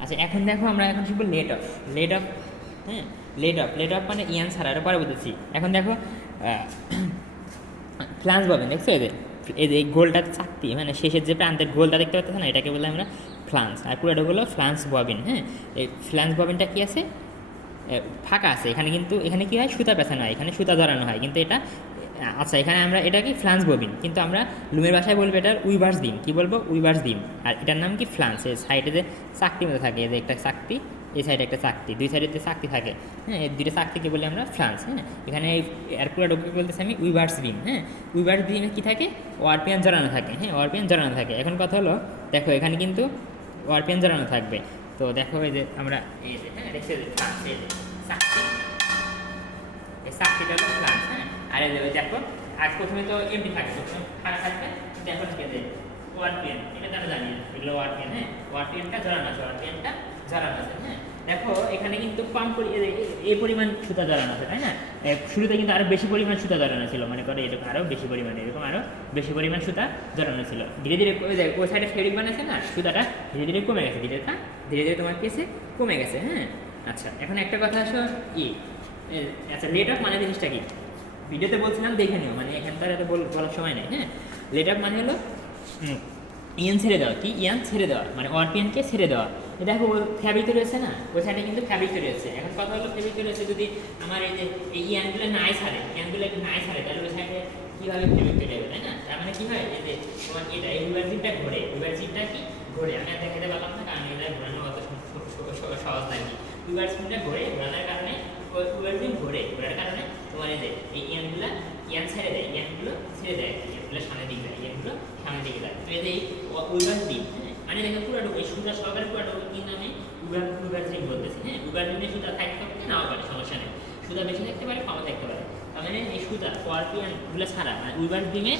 আচ্ছা এখন দেখো আমরা এখন শিখবো লেট অফ। লেট অফ, হ্যাঁ, লেট অফ মানে ইয়ান ছাড়া, এটা পরে বুঝেছি। এখন দেখো ফ্লান্স ববিন দেখছো, এদের এই গোলটা চাকতি, মানে শেষের যে প্রান্তের গোলটা দেখতে পাচ্ছ না, এটাকে বললাম আমরা ফ্লান্স, আর পুরোটা হলো ফ্লান্স ববিন। হ্যাঁ, এই ফ্লান্স ববিনটা কী আছে, ফাঁকা আছে এখানে, কিন্তু এখানে কী হয়, সুতা পেঁচানো হয়, এখানে সুতা ধরানো হয়, কিন্তু এটা আচ্ছা এখানে আমরা এটা কি ফ্লান্স ববিন, কিন্তু আমরা লুমের ভাষায় বলবো এটার উইভার্স ডিম। কী বলবো, উইভার্স ডিম। আর এটার নাম কি, ফ্লান্স। এর সাইডে যে চাকতির মধ্যে থাকে, এই যে একটা চাকতি, এই সাইডে একটা চাকতি, দুই সাইডে যে চাকতি থাকে, হ্যাঁ, এই দুইটা চাকতিকে বলি আমরা ফ্লান্স। হ্যাঁ, এখানে এয়ারপুরা ডোকে বলতেছি আমি উইভার্স ডিম। হ্যাঁ, উইভার্স ডিমে কী থাকে, ওয়ারপিয়ান জড়ানো থাকে। হ্যাঁ, ওয়ারপিয়ান জড়ানো থাকে। এখন কথা হলো দেখো এখানে কিন্তু ওয়ারপিয়ান জড়ানো থাকবে। তো দেখো এই যে আমরা এই যে, হ্যাঁ, দেখছি ফ্লান্স, এই যে চাকতি, এই চাকতিটা হলো ফ্লান্স। হ্যাঁ, আর এই যে দেখো আজ প্রথমে তো এমটি থাকে, প্রথমে ফাঁকা থাকবে, দেখো ঠিক আছে ওয়ারপিয়ান, এটা তো আমরা জানি এগুলো ওয়ারপিয়ান। হ্যাঁ, ওয়ারপিয়ানটা জড়ানো আছে, ওয়ারপিয়ানটা জড়ানো আছে। হ্যাঁ, দেখো এখানে কিন্তু কম এই পরিমাণ সুতা জড়ানো আছে, তাই না? শুরুতে কিন্তু আরও বেশি পরিমাণ সুতা জড়ানো ছিল, মনে করে এরকম আরও বেশি পরিমাণে, এরকম আরও বেশি পরিমাণ সুতা জড়ানো ছিল। ধীরে ধীরে ওই সাইডে ফেব্রিক বানাচ্ছে না, সুতাটা ধীরে ধীরে কমে গেছে, ধীরে ধীরে তোমার কি আছে, কমে গেছে। হ্যাঁ, আচ্ছা এখন একটা কথা আসো আচ্ছা লেট অফ মানে জিনিসটা কি, ভিডিওতে বলছিলাম দেখে নিও, মানে এখানকার এত বলার সময় নেই। হ্যাঁ, লেট অফ মানে হলো ইয়ান ছেড়ে দেওয়া। কি ইয়ান ছেড়ে দেওয়া, মানে ওয়ারপিয়ানকে ছেড়ে দেওয়া। দেখো ফ্যাব্রিক রয়েছে না, ওই সাইডে কিন্তু ফ্যাব্রিক রয়েছে। এখন কথা হলো ফ্যাব্রিক রয়েছে, যদি আমার এই যে এই ইয়ানগুলো নাই ছাড়ে, ইয়ানগুলো নাই ছাড়ে, তাহলে ওই সাইডে কীভাবে ফ্যাব্রিক তৈরি হবে, তাই না? তার মানে কী হয়, এই যে তোমার এটা এই রিভার জিপটা ঘোরে, রিভার জিপটা কি ঘোরে, আমি আর দেখাতে পারলাম না কারণ এটা ঘোরানো অত সহজ নাকি। রিভার জিপটা ঘোরে, ঘোরানোর কারণে রিভার জিপ ঘোরার কারণে তোমার এই যে এই ইয়ান ছেড়ে দেয়, ইয়ানগুলো ছেড়ে দেয়, ইয়ানগুলো সামনের দিকে যায়, ইয়ানগুলো সামনের দিকে যায়। তো এই যে উইভার ডিম, হ্যাঁ, মানে দেখো পুরোটুকু এই সুতা সহকারে পুরোটুকু কিন্তু আমি উইভার ডিম বলতেছি। হ্যাঁ, উইভার ডিমে সুতা থাকতে পারে, নাও পারে, সমস্যা নেই, সুতা বেশি থাকতে পারে, কমও থাকতে পারে। তার মানে এই সুতা ওয়ারপিয়ানগুলো ছাড়া, মানে উইভার ডিমে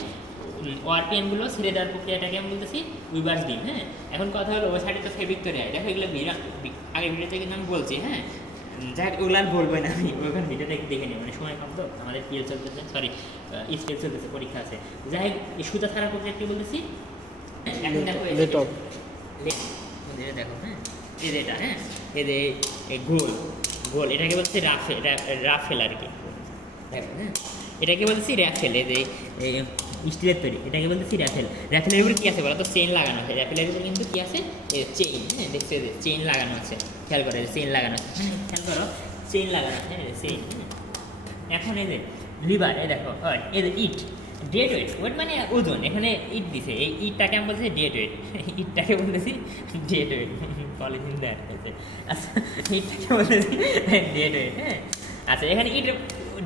ওয়ারপিয়ানগুলো ছেড়ে দেওয়ার প্রক্রিয়াটাকে আমি বলতেছি উইভার্স ডিম। হ্যাঁ, এখন কথা হলো ওই সাইডে তো ফেব্রিক তৈরি হয়, দেখো এগুলো আগের ভিডিওতে কিন্তু আমি বলছি। হ্যাঁ, যাই হোক ওগুলো আর বলবো না, আমি ওখানে ভিডিওটা দেখে নিই, মানে সময় কম তো, আমাদের পিএল চলতেছে, সরি স্কেল চলতেছে, পরীক্ষা আছে। যাই হোক এই সুতা ছাড়া প্রক্রিয়া কি বলতেছি, এখন দেখো দেখো, হ্যাঁ, এই যে এটা, হ্যাঁ, এই যে এই গোল এটাকে বলছি রাফেল, এটা রাফেল আর কি। দেখো, হ্যাঁ, এটাকে বলছি র্যাফেল, এই যে স্টিলের তৈরি, এটাকে বলতেছি র্যাফেল। র্যাফেলের উপরে কী আছে বলো তো, চেইন লাগানো আছে। র্যাফেলের উপরে কিন্তু কী আছে, চেইন। হ্যাঁ, দেখতে চেইন লাগানো আছে, খেয়াল করো চেইন লাগানো আছে। হ্যাঁ, খেয়াল করো চেইন লাগানো আছে, হ্যাঁ চেইন। এখন এই যে লিভার, এই দেখো এই যে ইট, ডেড ওয়েট মানে ওজন, এখানে ইট দিছে, এই ইটটাকে আমি বলতেছি ডেড ওয়েট, ইটটাকে বলতেছি ডেড ওয়েট, পলিথিন দেয়। আচ্ছা ইটটাকে বলতেছি ডেড ওয়েট। হ্যাঁ, আচ্ছা এখানে ইট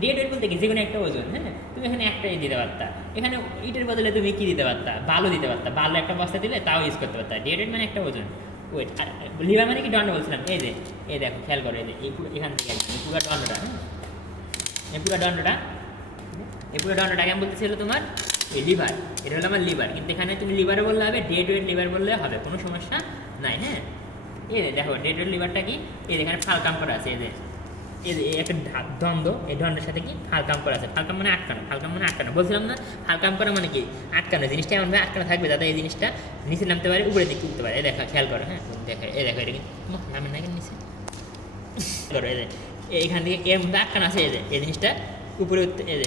ডেড ওয়েট বলতে কি, যে কোনো একটা ওজন। হ্যাঁ, তুমি এখানে একটাই দিতে পারতা, এখানে ইটের বদলে তুমি কী দিতে পারতা, বালু দিতে পারতা, বালু একটা বস্তা দিলে তাও ইউজ করতে পারতা। ডেড ওয়েট মানে একটা ওজন, ওয়েট। আর লিভার মানে কি, দণ্ড বলছিলাম। এই যে এই দেখো খেয়াল করো, এই যে এখান থেকে পুরো দণ্ডটা, হ্যাঁ, এই পুরো দণ্ডটাকে আমি বলতেছিল তোমার এই লিভার, এটা হলো আমার লিভার। কিন্তু এখানে তুমি লিভারে বললে হবে, ডেড ওয়েট লিভার বললে হবে, কোনো সমস্যা নাই। হ্যাঁ, এই যে দেখো ডেড ওয়েট লিভারটা কি, এই এখানে ফালকাম করা আছে, এই যে একটা দ্বন্দ্ব, এই দ্বন্দ্বের সাথে কি ফালকাম করা আছে। ফালকাম মানে আটকানো, ফালকাম মানে আটকানো বলছিলাম না, ফালকাম করা মানে কি আটকানো, জিনিসটা এমনভাবে আটকানো থাকবে যাতে এই জিনিসটা নিচে নামতে পারে, উপরে দিকে উঠতে পারে। এই দেখা খেয়াল করো, হ্যাঁ দেখো, এই দেখো এটা কিন্তু নামে না নিচে করো, এই যে এইখান থেকে এর মধ্যে আটকানো আছে, এই যে এই জিনিসটা উপরে উঠতে, এই যে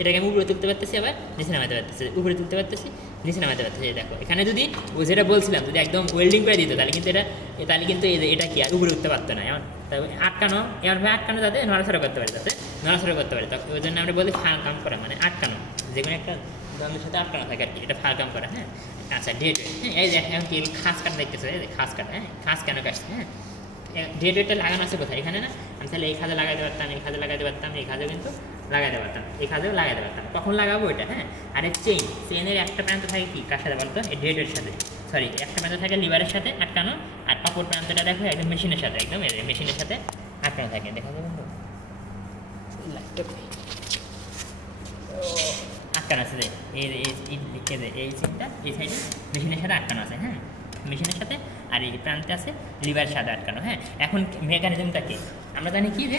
এটাকে আমি উপরে তুলতে পারতেছি, আবার নিচে নামাতে পারতেছি, উপরে তুলতে পারতেছি, নিচে নামাতে পারতেছি। এই দেখো এখানে যদি ও যেটা বলছিলাম, যদি একদম ওয়েল্ডিং করে দিত তাহলে কিন্তু এটা কি আর উপরে উঠতে পারতো না। এমন আটকানো, এমনভাবে আটকানো যাতে নড়াচড়া করতে পারে, তখন ওই জন্য আমরা বলি ফালকাম করা, মানে আটকানো, যে কোনো একটা দ্বন্দ্বের সাথে আটকানো থাকে আর কি, এটা ফালকাম করা। হ্যাঁ, আচ্ছা ডেড ওয়েট, হ্যাঁ, এই যে এখন কি খাস কাটা দেখতেছে, এই যে খাস কাটা, হ্যাঁ খাস কেন কাটছে, হ্যাঁ ডেড ওয়েটটা লাগানো আছে কোথায়, এখানে না, আমি তাহলে এই খাজে লাগাতে পারতাম, এই খাজে লাগাতে পারতাম, এই খাজেও কিন্তু লাগাতে পারতাম, এই খাজেও লাগাতে পারতাম, কখন লাগাবো এটা। হ্যাঁ, আর এই চেইনের একটা প্রান্ত থাকে কি কার সাথে বলতো, এই ডেড ওয়েটের সাথে, সরি একটা প্রান্ত থাকে লিভারের সাথে আটকানো, আর অপর প্রান্তটা দেখো একদম মেশিনের সাথে, একদম মেশিনের সাথে আটকানো থাকে। দেখা যাবে বন্ধু আটকানো আছে, এই চেইনটা এই সাইডে মেশিনের সাথে আটকানো আছে। হ্যাঁ, মেশিনের সাথে, আর এই প্রান্তে আছে লিভারের সাথে আটকানো। হ্যাঁ, এখন মেকানিজমটা কি, আমরা জানি কি যে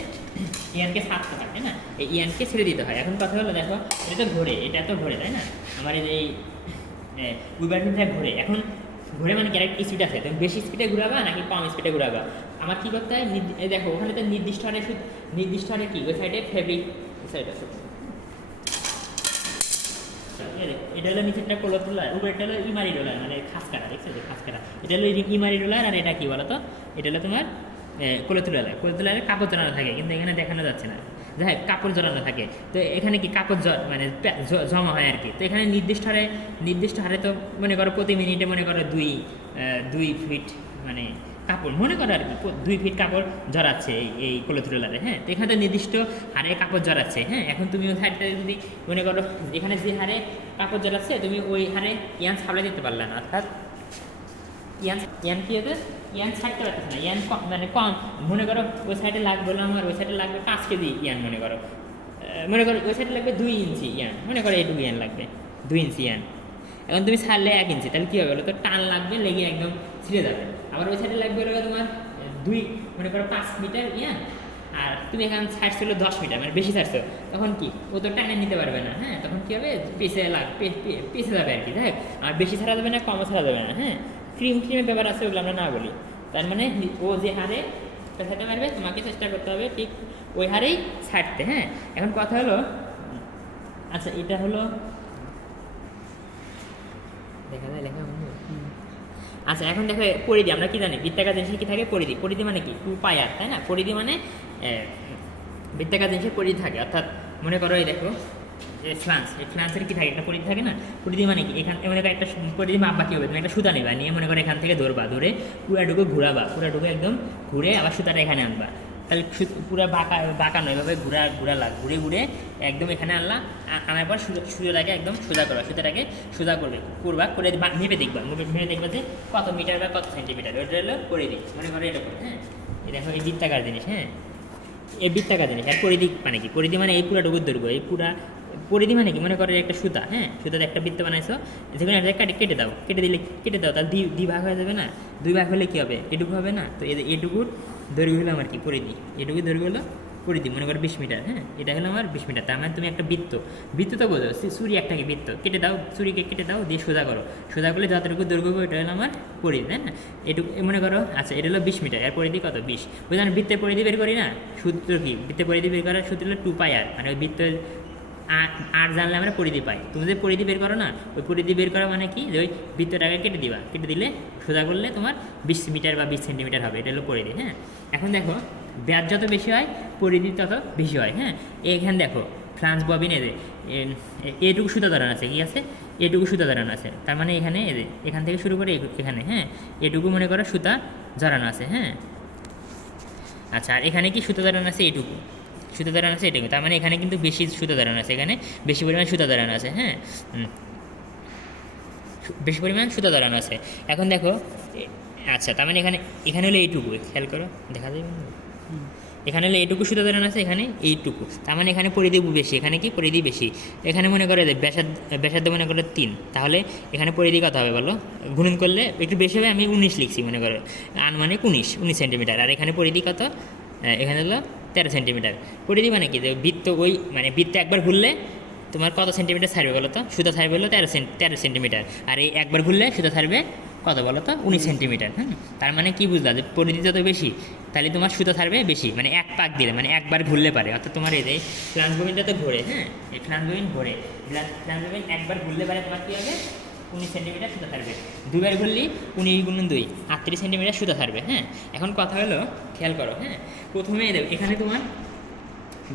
ইয়ানকে ছাড়তে হয়, তাই না, এই ইয়ানকে ছেড়ে দিতে হয়। এখন কথা হলো দেখো এটা তো ঘোরে, এটা তো ঘোরে, তাই না, আমার এই যে উইভার ডিমটা ঘোরে। এখন ঘুরে মানে ক্যারেক্ট স্পিড আছে, তুমি বেশি স্পিডে ঘুরাবা নাকি কম স্পিডে ঘুরাবা। আমার কী করতে হয়, দেখো ওখানে তো নির্দিষ্ট হারে নির্দিষ্ট হারে কি ওই সাইডে ফেব্রিক সাইড আছে, এটা হলো নিচেরটা কোলথ রোলার, উপরেরটা হলো ইমারি রোলার মানে খাস কাটা, দেখছো যে খাস কাটা, এটা হলো ইমারি রোলার। আর এটা কি বলো তো, এটা হলো তোমার কোলথ রোলার। কোলথ রোলারে কাপড় জড়ানো থাকে কিন্তু এখানে দেখানো যাচ্ছে না, যাই কাপড় জড়ানো থাকে। তো এখানে কি কাপড় মানে জমা হয় আর কি। তো এখানে নির্দিষ্ট হারে তো মনে করো প্রতি মিনিটে মনে করো 2 ফিট মানে কাপড় মনে করো আর কি 2 ফিট কাপড় জড়াচ্ছে এই কোলথ রোলারে। হ্যাঁ, তো এখানে তো নির্দিষ্ট হারে কাপড় জড়াচ্ছে। হ্যাঁ, এখন তুমি ওই হারটা যদি মনে করো এখানে যে হারে কাপড় জড়াচ্ছে তুমি ওই হারে ইয়ান সাপ্লাই দিতে পারলে না, অর্থাৎ ইয়ান কি হতে ইয়ান ছাড়তে পারতেছে না, ইয়ান মানে কম মনে করো ওই সাইডে লাগবে আমার ওই সাইডে লাগবে 5 কেজি ইয়ান, মনে করো ওই সাইডে লাগবে 2 ইঞ্চি ইয়ান, মনে করো এইটুকু ইয়ান লাগবে 2 ইঞ্চি ইয়ান। এখন তুমি ছাড়লে 1 ইঞ্চি, তাহলে কী হবে বলো তো, টান লাগবে, লেগে একদম ছিঁড়ে যাবে। আবার ওই সাইডে লাগবে তোমার 2 মনে করো 5 মিটার ইয়ান, আর তুমি এখানে ছাড়ছিল 10 মিটার মানে বেশি ছাড়ছো, তখন কি ও তো টানে নিতে পারবে না। হ্যাঁ, তখন কী হবে, পিছিয়ে যাবে আর কি। দেখ আর বেশি ছাড়া যাবে না, কমও ছাড়া যাবে না। হ্যাঁ, ক্রিমের ব্যাপার আছে, ওগুলো আমরা না বলি। তার মানে ও যে হারে পেছাতে পারবে তোমাকে চেষ্টা করতে হবে ঠিক ওই হারেই ছাড়তে। হ্যাঁ, এখন কথা হলো, আচ্ছা এটা হলো দেখা যায় লেখা। আচ্ছা এখন দেখো পরিধি, আমরা কি জানি বৃত্তাকার জিনিসের কি থাকে পরিধি। পরিধি মানে কি 2πr, তাই না। পরিধি মানে বৃত্তাকার জিনিসের পরিধি থাকে, অর্থাৎ মনে করো এই দেখো এই ফ্লান্সের কি থাকে একটা পরিধি থাকে না। পরিধি মানে কি, এখান মনে করো একটা পরিধি মাপবা কী হবে, তুমি একটা সুতা নেবা, নিয়ে মনে করো এখান থেকে ধরে পুরাটুকু ঘুরাবা, পুরাটুকু একদম ঘুরে আবার সুতাটা এখানে আনবা, তাহলে পুরো বাঁকানো এভাবে ঘুরে একদম এখানে আনার পর সুতোটাকে একদম সোজা করবা, সুতোটাকে সোজা করে মেপে দেখবা যে কত মিটার বা কত সেন্টিমিটার, ওটা হলো পরিধি। মনে করো এরকম। হ্যাঁ, এই দেখো এই বৃত্তাকার জিনিস। হ্যাঁ, এই বৃত্তাকার জিনিস। আর পরিধি মানে কি, পরিধি মানে এই পুরাটুকুর দৈর্ঘ্য, এই পুরা পরিধি মানে কি, মনে করো একটা সুতা। হ্যাঁ, সুতাতে একটা বৃত্ত বানাইছো, যেখানে একটা কেটে দাও, তার 2 ভাগ হয়ে যাবে না। 2 ভাগ হলে কী হবে, এটুকু হবে না। তো এটুকুর দৈর্ঘ্য হলো আমার কি পরিধি, এটুকু দৈর্ঘ্য হলো পরিধি, মনে করো 20 মিটার। হ্যাঁ, এটা হলো আমার 20 মিটার। তার মানে তুমি একটা বৃত্ত তো বোঝো, ছুরি একটাকে বৃত্ত ছুরিকে কেটে দাও, দিয়ে সোজা করলে যতটুকু দৈর্ঘ্য হবে ওটা হলো আমার পরিধি। হ্যাঁ, এটুকু মনে করো। আচ্ছা এটা হলো 20 মিটার, এর পরিধি কত 20। ওই জন্য বৃত্তের পরিধি বের করি না, সূত্র কি বৃত্তের পরিধি বের করার সূত্র হলো 2πr, মানে ওই বৃত্তের আর জানলে আমরা পরিধি পাই। তুমি যে পরিধি বের করো না, ওই পরিধি বের করা মানে কি, যে ওই বৃত্তটাকে কেটে দিলে সোজা করলে তোমার 20 মিটার বা 20 সেন্টিমিটার হবে, এটা হলো পরিধি। হ্যাঁ, এখন দেখো ব্যাস যত বেশি হয় পরিধি তত বেশি হয়। হ্যাঁ, এখানে দেখো ফ্লান্স ববিন এটুকু সুতা ধরানো আছে, কি আছে এটুকু সুতা ধরানো আছে, তার মানে এখানে এখান থেকে শুরু করে এখানে। হ্যাঁ, এটুকু মনে করো সুতা ধরানো আছে। হ্যাঁ, আচ্ছা আর এখানে কি সুতা ধরানো আছে, এটুকু সুতা ধরানো আছে, এটুকু, তার মানে এখানে কিন্তু বেশি সুতা ধরানো আছে, এখানে বেশি পরিমাণ সুতা ধরানো আছে। হ্যাঁ, বেশি পরিমাণ সুতা ধরানো আছে। এখন দেখো আচ্ছা, তার মানে এখানে হলো এইটুকু, খেয়াল করো দেখা যাবে, এখানে হলো এইটুকু সুতা ধরানো আছে, এখানে এইটুকু, তার মানে এখানে পরিধি বেশি, এখানে কি পরিধি বেশি। এখানে মনে করো ব্যাসার্ধ মনে করো 3, তাহলে এখানে পরিধি কত হবে বলো, গুণন করলে একটু বেশি হবে, আমি 19 লিখছি মনে করো, মানে 19 সেন্টিমিটার। আর এখানে পরিধি কত, এখানে হলো 13 সেন্টিমিটার। পরিধি মানে কি, যে বৃত্ত মানে বৃত্ত একবার ঘুরলে তোমার কত সেন্টিমিটার ছাড়বে বলো তো, সুতা ছাড়বে হলো 13 সেন্টিমিটার। আর এই একবার ঘুরলে সুতা ছাড়বে কত বলো তো, 19 সেন্টিমিটার। হ্যাঁ, তার মানে কি বুঝলা, যে পরিধি যত বেশি তাহলে তোমার সুতা ছাড়বে বেশি, মানে এক পাক দিলে মানে একবার ঘুরলে পারে, অর্থাৎ তোমার এই যে ফ্লান্স ববিনটা তো ঘোরে। হ্যাঁ, এই ফ্লান্স ববিন ঘোরে, ফ্লান্স ববিন একবার ঘুরলে পারে তোমার কী হবে, 19 সেন্টিমিটার সুতা থাকবে। 2 বার ঘুরলি 19 × 2 38 সেন্টিমিটার সুতা থাকবে। হ্যাঁ, এখন কথা হলো খেয়াল করো। হ্যাঁ, প্রথমে এখানে তোমার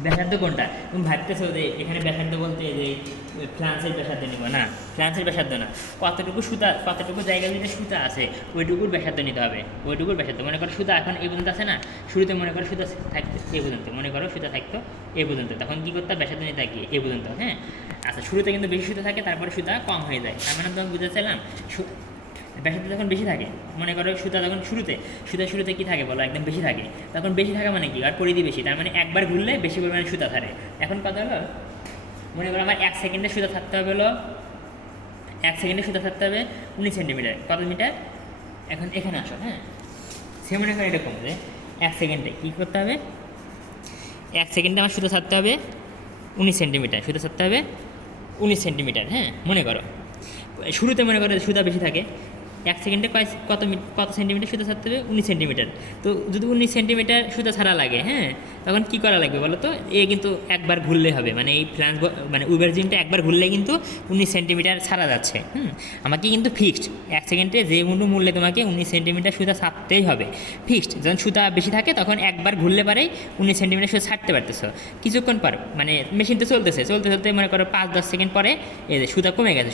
ব্যাসার্ধ কোনটা, তুমি ভাবতেছো যে এখানে ব্যাসার্ধ বলতে যে ফ্লান্সের ব্যাসার্ধ নিব না, ফ্লান্সের ব্যাসার্ধ না, কতটুকু জায়গা যদি সুতা আছে ওইটুকুর ব্যাসার্ধ নিতে হবে, ওইটুকুর ব্যাসার্ধ। মনে করো সুতা এখন এই পর্যন্ত আছে না, শুরুতে মনে করো সুতা থাকতো এই পর্যন্ত, মনে করো সুতা থাকতো এই পর্যন্ত, তখন কী করতে ব্যাসার্ধ নিতে থাকি এই পর্যন্ত। হ্যাঁ, আচ্ছা শুরুতে কিন্তু বেশি সুতা থাকে, তারপরে সুতা কম হয়ে যায়, তার মানে তখন বুঝতে চাইলাম ব্যাসার্ধ যখন বেশি থাকে, মনে করো সুতা তখন শুরুতে কী থাকে বলো, একদম বেশি থাকে, তখন বেশি থাকা মানে কি, আর পরিধি বেশি, তার মানে একবার ঘুরলে বেশি পরিমাণে সুতা থাকে। এখন কথা হলো, মনে করো আমার 1 সেকেন্ডে সুতা থাকতে হবে হলো 1 সেকেন্ডে সুতা থাকতে হবে 19 সেন্টিমিটার, কত মিটার, এখন এখানে আসো। হ্যাঁ, সে মনে করো এরকম যে 1 সেকেন্ডে কী করতে হবে, 1 সেকেন্ডে আমার সুতা থাকতে হবে 19 সেন্টিমিটার, সুতা থাকতে হবে 19 সেন্টিমিটার। হ্যাঁ, মনে করো শুরুতে মনে করো সুতা বেশি থাকে, 1 সেকেন্ডে কত সেন্টিমিটার সুতা ছাড়তে হবে? 19 সেন্টিমিটার। তো যদি 19 সেন্টিমিটার সুতা ছাড়া লাগে, হ্যাঁ, তখন কি করা লাগবে বলো তো? এ কিন্তু একবার ঘুরলে হবে, মানে এই ফ্ল্যাঞ্জ মানে উইভারজিনটা একবার ঘুরলে কিন্তু 19 সেন্টিমিটার ছাড়া যাচ্ছে। আমাকে কিন্তু ফিক্সড 1 সেকেন্ডে যে কোনো মূল্যে তোমাকে 19 সেন্টিমিটার সুতা ছাড়তেই হবে, ফিক্সড। যখন সুতা বেশি থাকে তখন একবার ঘুরলে পারেই 19 সেন্টিমিটার সুতা ছাড়তে পারতেছো। কিছুক্ষণ পর মানে মেশিন তো চলতে চলতে মনে করো 5-10 সেকেন্ড পরে এই যে সুতা কমে গেছে,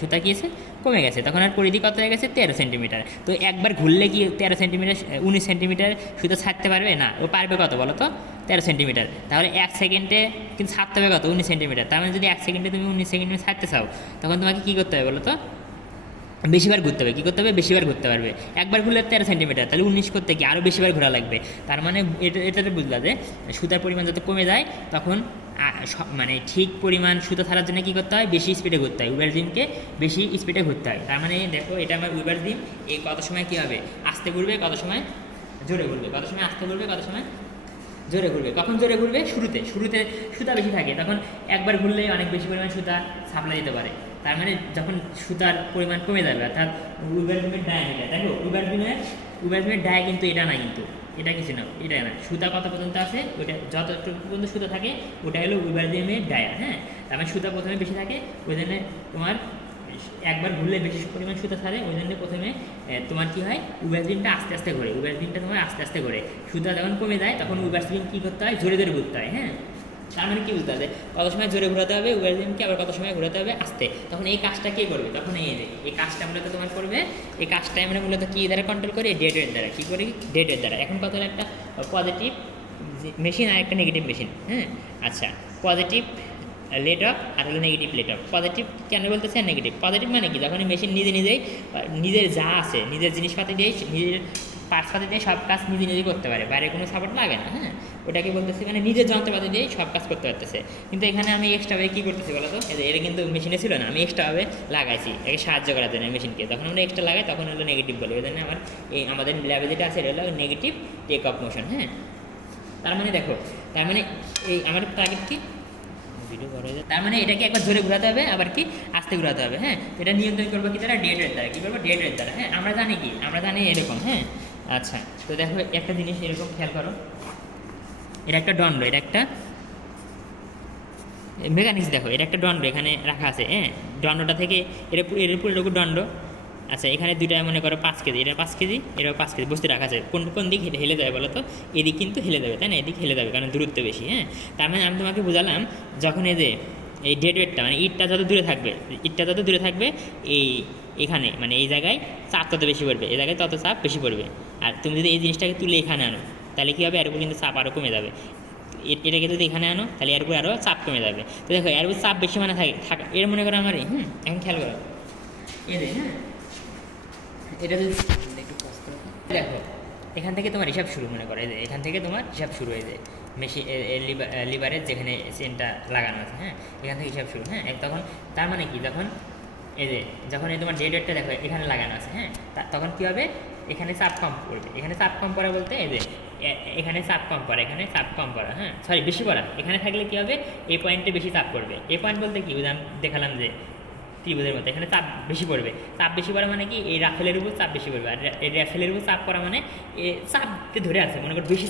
সুতা কি আছে? কমে গেছে। তখন আর পরিধি কত হয়ে গেছে? 13 সেন্টিমিটার। তো একবার ঘুরলে কি 13 সেন্টিমিটার 19 সেন্টিমিটার সুতা ছাড়তে পারবে না? ও পারবে কত বলো তো? 13 সেন্টিমিটার। তাহলে 1 সেকেন্ডে কিন্তু ছাড়তে হবে কত? 19 সেন্টিমিটার। তার মানে যদি 1 সেকেন্ডে তুমি 19 সেন্টিমিটার ছাড়তে চাও, তখন তোমাকে কী করতে হবে বলো তো? বেশিবার ঘুরতে হবে। কী করতে হবে? বেশিবার ঘুরতে পারবে। একবার ঘুরলে 13 সেন্টিমিটার, তাহলে 19 করতে কি আরও বেশিবার ঘোরা লাগবে। তার মানে এটাতে বুঝলা যে সুতার পরিমাণ যত কমে যায় তখন মানে ঠিক পরিমাণ সুতা ছাড়ার জন্য কী করতে হয়? বেশি স্পিডে ঘুরতে হয়, উইভারজিনকে বেশি স্পিডে ঘুরতে হয়। তার মানে দেখো এটা আমার উইভারজিন, এই কত সময় কী হবে? আস্তে ঘুরবে, কত সময় জোরে ঘুরবে, কত সময় আস্তে ঘুরবে, কত সময় জোরে ঘুরবে। কখন জোরে ঘুরবে? শুরুতে সুতা বেশি থাকে, তখন একবার ঘুরলেই অনেক বেশি পরিমাণ সুতা সাপ্লাই দিতে পারে। তার মানে যখন সুতার পরিমাণ কমে যাবে, অর্থাৎ উইভারজিনের ডায়ামিটার, দেখো উইভারজিনের ডায়া কিন্তু এটা না, কিন্তু এটা কিছু না, এটা না। সুতা কত পর্যন্ত আছে ওইটা, যতটুকু পর্যন্ত সুতা থাকে ওটা হলো উইভারজিনের ডায়া, হ্যাঁ। তার মানে সুতা প্রথমে বেশি থাকে, ওই জন্য তোমার একবার ঘুরলে বেশি পরিমাণ সুতা ছাড়ে, ওই জন্য প্রথমে তোমার কী হয়? উইভারজিনটা আস্তে আস্তে ঘোরে, উইভারজিনটা তোমার আস্তে আস্তে ঘোরে। সুতা যখন কমে যায় তখন উইভারজিন কী করতে হয়? জোরে জোরে ঘুরতে হয়, হ্যাঁ। তার মানে কী বুঝতে হবে? কত সময় জোরে ঘোরাতে হবে উইভারজিনকে, আবার কত সময় ঘোরাতে হবে আস্তে। তখন এই কাজটা কে করবে? তখন এই কাজটা মূলত তোমার করবে, এই কাজটা আমরা মূলত কী দ্বারা কন্ট্রোল করি? ডেটের দ্বারা। কী করি? ডেটের দ্বারা। এখন কত হলো? একটা পজিটিভ মেশিন আর একটা নেগেটিভ মেশিন, হ্যাঁ। আচ্ছা, পজিটিভ লেট অফ আর হলো নেগেটিভ লেট অফ। পজিটিভ কেন বলতেছে? আর নেগেটিভ। পজিটিভ মানে কি? যখন মেশিন নিজেই নিজের যা আছে, নিজের জিনিসপাতি দিয়ে, নিজের পার্টসপাতি দিয়ে সব কাজ নিজে করতে পারে, বাইরে কোনো সাপোর্ট লাগে না, হ্যাঁ। ওটাকে বলতেছে মানে নিজের যন্ত্রপাতি দিয়েই সব কাজ করতে পারতেছে। কিন্তু এখানে আমি এক্সট্রাভাবে কী করতেছি বলো তো? এটা কিন্তু মেশিনে ছিল না, আমি এক্সট্রাভাবে লাগাইছি একে সাহায্য করার জন্য মেশিনকে। তখন আমরা এক্সট্রা লাগাই, তখন হলো নেগেটিভ বলে। ওই জন্য আমাদের ল্যাবে যেটা আছে এটা হলো নেগেটিভ টেক অফ মোশন, হ্যাঁ। তার মানে দেখো, তার মানে এই আমার টার্গেট কি? ভিডিও বড় হয়ে যায়। তার মানে এটাকে একবার জোরে ঘোরাতে হবে, আবার কি আস্তে ঘোরাতে হবে, হ্যাঁ। এটা নিয়ন্ত্রণ করবো কি দ্বারা? ডেটের দ্বারা। কী করবো? ডেটের দ্বারা, হ্যাঁ। আমরা জানি কি? আমরা জানি এরকম, হ্যাঁ। আচ্ছা, তো দেখো একটা জিনিস এরকম খেয়াল করো, এটা একটা দণ্ড, এটা একটা মেকানিক্স। দেখো এটা একটা দণ্ড এখানে রাখা আছে, হ্যাঁ। দণ্ডটা থেকে এর পুরোটুকু দণ্ড। আচ্ছা, এখানে দুইটা মনে করো 5 কেজি, এটা 5 কেজি, এটাও 5 কেজি বসতে রাখা আছে। কোন দিক হেলে যাবে বলো তো? এদিক কিন্তু হেলে যাবে, তাই না? এদিক হেলে যাবে কারণ দূরত্ব বেশি, হ্যাঁ। তার মানে আমি তোমাকে বোঝালাম, যখন এই ডেড ওয়েটটা মানে ইটটা যত দূরে থাকবে এখানে মানে এই জায়গায় চাপ তত বেশি পড়বে, এই জায়গায় তত চাপ বেশি পড়বে। আর তুমি যদি এই জিনিসটাকে তুলে এখানে আনো, তাহলে কী হবে? এর উপর কিন্তু চাপ আরও কমে যাবে। এটাকে যদি এখানে আনো, তাহলে এর উপর আরও চাপ কমে যাবে। তো দেখো এর উপর চাপ বেশি মানে থাকা, এর মনে করো আমার এখন খেয়াল করো হ্যাঁ, এটা যদি একটু কষ্ট দেখো, এখান থেকে তোমার হিসাব শুরু, মনে করো এখান থেকে তোমার হিসাব শুরু হয়ে যায় মেশিন লিভারের যেখানে চেনটা লাগানো আছে, হ্যাঁ। এখান থেকে হিসাব শুরু, হ্যাঁ। তখন তার মানে কি? যখন তোমার ডেটটা দেখো এখানে লাগানো আছে, হ্যাঁ। তখন কী হবে? এখানে চাপ কম পড়বে। এখানে চাপ কম পড়া বলতে এখানে চাপ কম পড়া, এখানে চাপ কম পড়া, হ্যাঁ, সরি বেশি পড়া। এখানে থাকলে কী হবে? এই পয়েন্টে বেশি চাপ পড়বে। এই পয়েন্ট বলতে কি দেখালাম যে ত্রিভুজের মতো এখানে চাপ বেশি পড়বে। চাপ বেশি পড়া মানে কি? এই রাফেলের উপর চাপ বেশি পড়বে। আর এই রাফেলের উপর চাপ পড়া মানে চাপতে ধরে আছে, মনে করো বেশি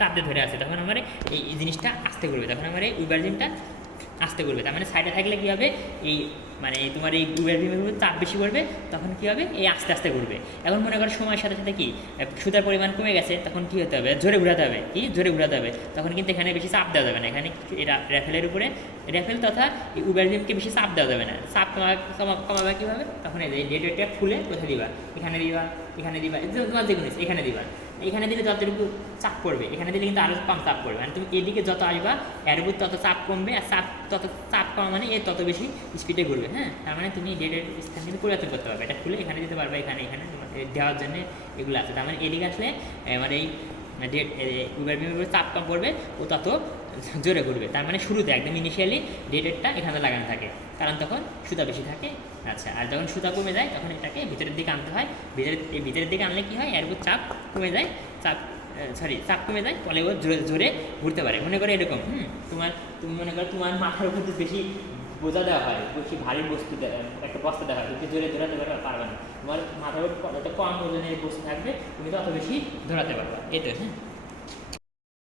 চাপতে ধরে আছে, তখন আমার এই জিনিসটা আস্তে করবে, তখন আমার এই উইভারজিনটা আস্তে করবে। তার মানে সাইডে থাকলে কী হবে? মানে তোমার এই উইভারজিনের উপর চাপ বেশি পড়বে, তখন কী হবে? আস্তে আস্তে ঘুরবে। এখন মনে করো সময়ের সাথে সাথে কি সুতার পরিমাণ কমে গেছে, তখন কী হতে হবে? জোরে ঘোরাতে হবে। জোরে ঘোরাতে হবে। তখন কিন্তু এখানে বেশি চাপ দেওয়া যাবে না, এখানে র্যাফেলের উপরে র্যাফেল তথা এই উইভারজিনকে বেশি চাপ দেওয়া যাবে না। চাপ কমাবে কীভাবে? তখন এই ডেটটা খুলে কোথায় দিবা? এখানে দিবা, তোমার যে কোনো এখানে দিবা। এখানে দিলে যতটুকু চাপ পড়বে, এখানে দিলে কিন্তু আরও কম চাপ পড়বে। মানে তুমি এদিকে যত আসবা এর উপর তত চাপ কমবে, আর তত চাপ কমা মানে তত বেশি স্পিডে ঘুরবে, হ্যাঁ। তার মানে তুমি ডেটের স্থান কিন্তু পরিবর্তন করতে পারবে। এটা খুলে এখানে দিতে পারবে, এখানে তোমার দেওয়ার জন্য এগুলো আছে। তার মানে এদিকে আসলে আমার এই উইভারজিনের চাপ কম পড়বে, ও তত জোরে ঘুরবে। তার মানে শুরুতে একদম ইনিশিয়ালি ডেটেরটা এখানে লাগানো থাকে, কারণ তখন সুতা বেশি থাকে। আচ্ছা, আর যখন সুতা কমে যায় তখন এটাকে ভিতরের দিকে আনতে হয়। ভিতরের দিকে আনলে কী হয়? এর উপর চাপ কমে যায়, চাপ কমে যায়, ফলে ও জোরে জোরে ঘুরতে পারে। মনে করো এরকম তুমি মনে করো তোমার মাথার উপর বেশি বোঝা দেওয়া হয়, বেশি ভারী বস্তু একটা বস্তা দেওয়া হয়, তুমি জোরে ধরাতে পারবে না, তোমার মাথার উপর যত কম ওজনের বস্তু থাকবে তুমি তত বেশি ধরাতে পারবা, এই তো। হ্যাঁ,